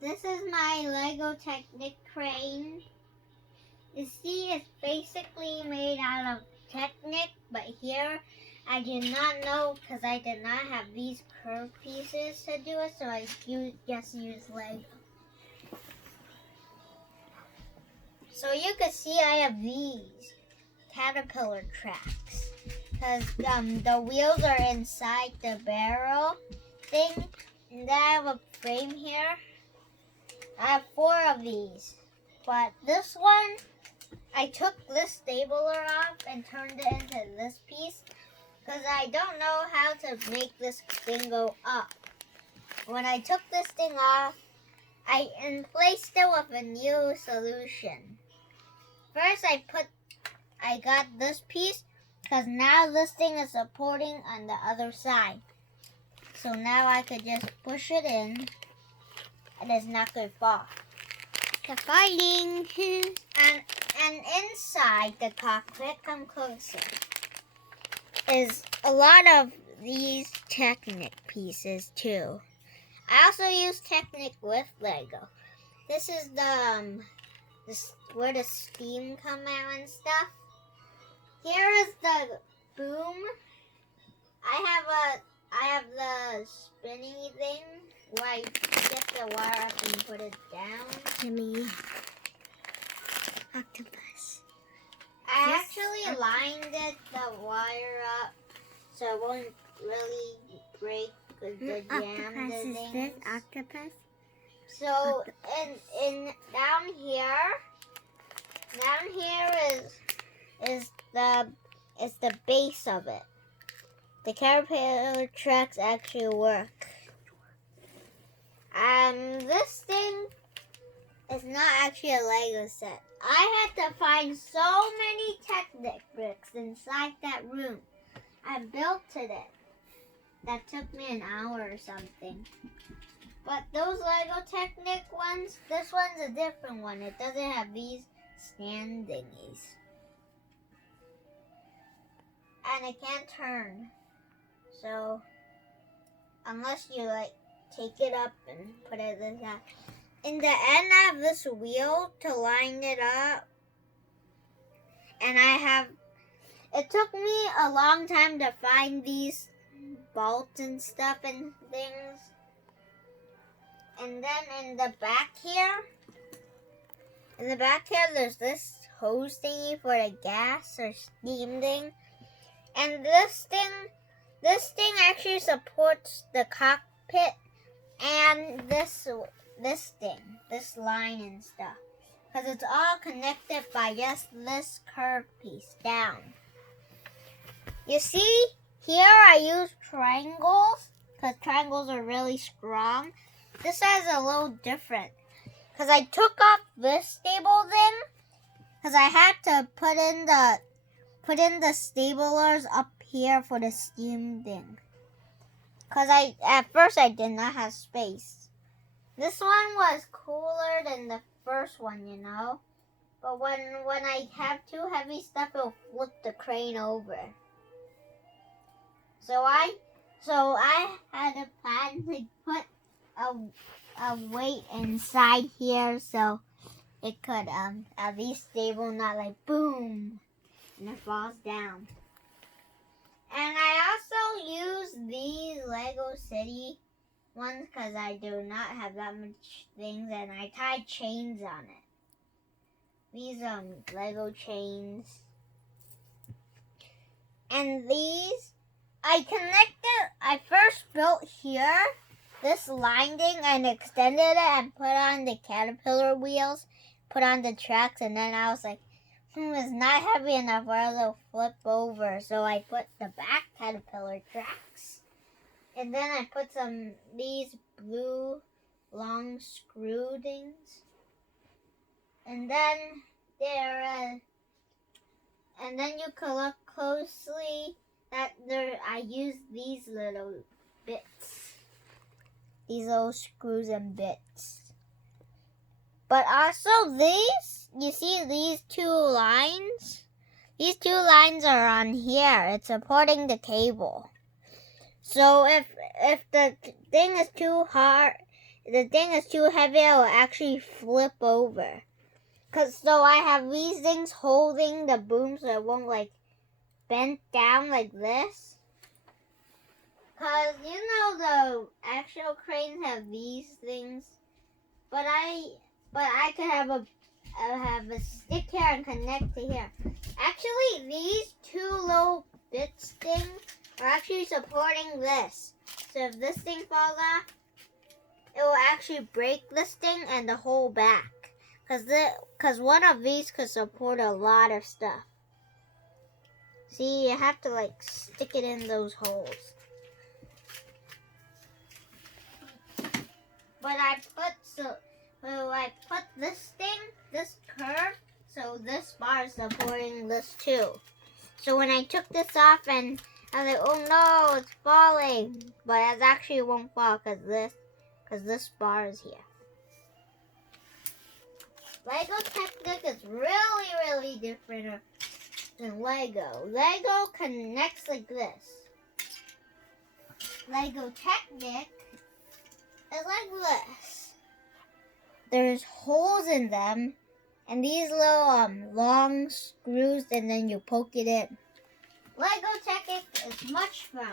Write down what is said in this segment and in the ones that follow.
This is my Lego Technic crane. You see, it's basically made out of Technic, but here I do not know because I did not have these curved pieces to do it, so I just use Lego. So you can see I have these caterpillar tracks because the wheels are inside the barrel thing, and then I have a frame here. I have 4 of these, but this one, I took this stapler off and turned it into this piece because I don't know how to make this thing go up. When I took this thing off, I replaced it with a new solution. First, I got this piece because now this thing is supporting on the other side. So now I could just push it in and it's not going to fall. The fighting. And inside the cockpit, come closer, is a lot of these Technic pieces too. I also use Technic with Lego. This is where the steam come out and stuff. Here is the boom. I have the spinning thing where I get the wire up and put it down. Jimmy. Octopus. I actually lined the wire up so it won't really break the jam the things. Is this octopus? So in down here is the base of it. The caterpillar tracks actually work. This thing is not actually a Lego set. I had to find so many Technic bricks inside that room. I built it. That took me an hour or something. But those Lego Technic ones, this one's a different one. It doesn't have these stand thingies. And it can't turn. So, unless you take it up and put it in that. In the end, I have this wheel to line it up. And it took me a long time to find these bolts and stuff and things. And then in the back here, there's this hose thingy for the gas or steam thing. And this thing actually supports the cockpit and this line and stuff. Because it's all connected by just this curved piece down. You see, here I use triangles because triangles are really strong. This is a little different because I took off this stable thing because I had to put in the staplers up here for the steam thing. Because at first I did not have space. This one was cooler than the first one, you know. But when I have too heavy stuff, it'll flip the crane over. So I had a plan to put a weight inside here so it could at least stable, not like boom and it falls down. And I also use these Lego City ones because I do not have that much things, and I tie chains on it. These Lego chains. And these I first built here this line thing and extended it and put on the caterpillar wheels, put on the tracks, and then I was like, it's not heavy enough or it'll flip over. So I put the back caterpillar tracks. And then I put these blue long screw things. And then you can look closely that I use these little bits. These little screws and bits. But also you see these 2 lines? These 2 lines are on here. It's supporting the table. So if the thing is too hard, the thing is too heavy, it will actually flip over. So I have these things holding the boom so it won't like bend down like this. Cause you know the actual cranes have these things, but I could have a stick here and connect to here. Actually, these two little bits things are actually supporting this. So if this thing falls off, it will actually break this thing and the whole back. Cause one of these could support a lot of stuff. See, you have to like stick it in those holes. But I put this thing, this curve, so this bar is supporting this too. So when I took this off and I was like, oh no, it's falling. But it actually won't fall because this bar is here. Lego Technic is really, really different than Lego. Lego connects like this. Lego Technic is like this. There's holes in them, and these little long screws, and then you poke it in. Lego Technic is much stronger.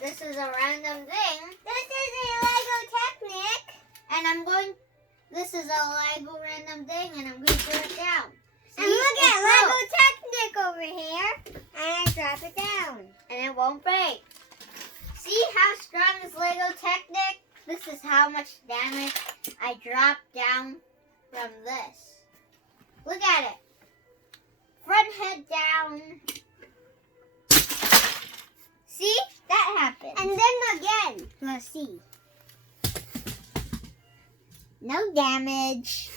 This is a random thing. This is a Lego Technic, and this is a Lego random thing, and I'm going to put it down. See, and look at Lego broke. Technic over here. And I drop it down. And it won't break. See how strong is Lego Technic? This is how much damage I dropped down from this. Look at it. Front head down. See? That happened. And then again. Let's see. No damage.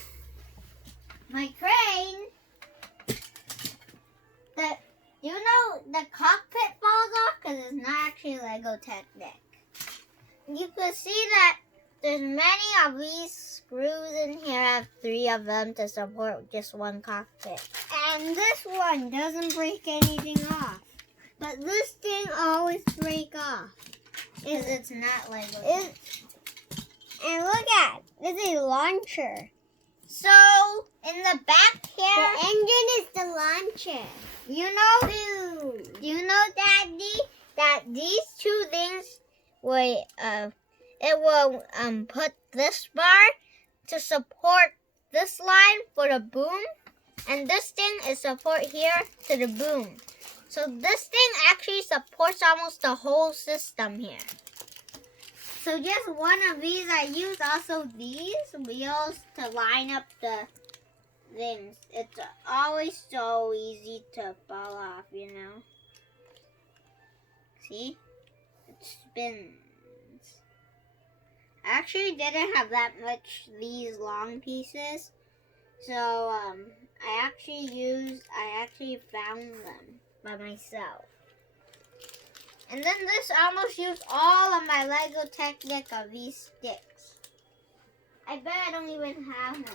My crane. You know the cockpit falls off because it's not actually Lego Technic. You can see that there's many of these screws in here. I have 3 of them to support just one cockpit. And this one doesn't break anything off. But this thing always break off. It's not Lego Technic. And look at it. It's a launcher. So, in the back here, The engine is the launcher. you know, Daddy, that these 2 things will, it will put this bar to support this line for the boom, and this thing is support here to the boom. So this thing actually supports almost the whole system here. So just one of these, I use also these wheels to line up the things. It's always so easy to fall off, you know. See? It spins. I actually didn't have that much these long pieces. So I actually found them by myself. And then this almost used all of my Lego Technic of these sticks. I bet I don't even have one.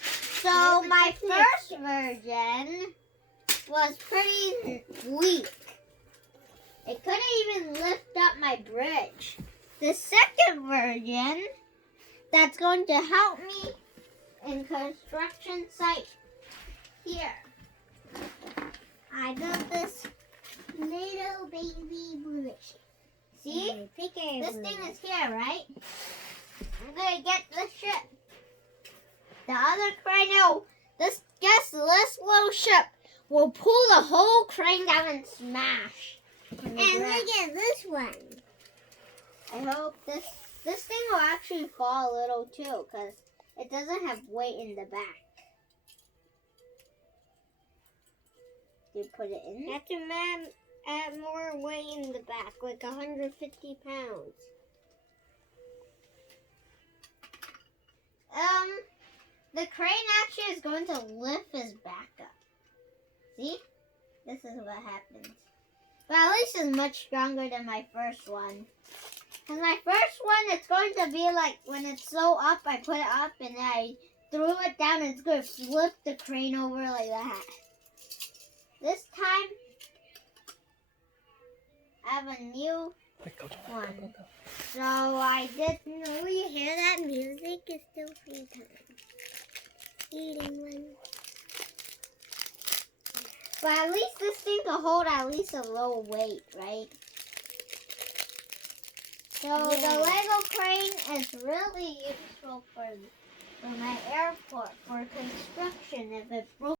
So my first version was pretty weak. It couldn't even lift up my bridge. The second version that's going to help me in construction site here. I built this little baby bridge. See? This thing is here, right? I'm gonna get the ship. The other crane, this little ship will pull the whole crane down and smash. And look at this one. I hope this thing will actually fall a little too, because it doesn't have weight in the back. Do you put it in? You have to add more weight in the back, like 150 pounds. The crane actually is going to lift his back up. See? This is what happens. But at least it's much stronger than my first one. Because my first one, it's going to be like, when it's so up, I put it up and then I threw it down and it's going to flip the crane over like that. This time, I have a new Quick, go. One. Go, go, go. So I did. No, you hear that music? It's still free time. Eating one. But at least this thing can hold at least a little weight, right? So the Lego crane is really useful for my airport for construction if it broke.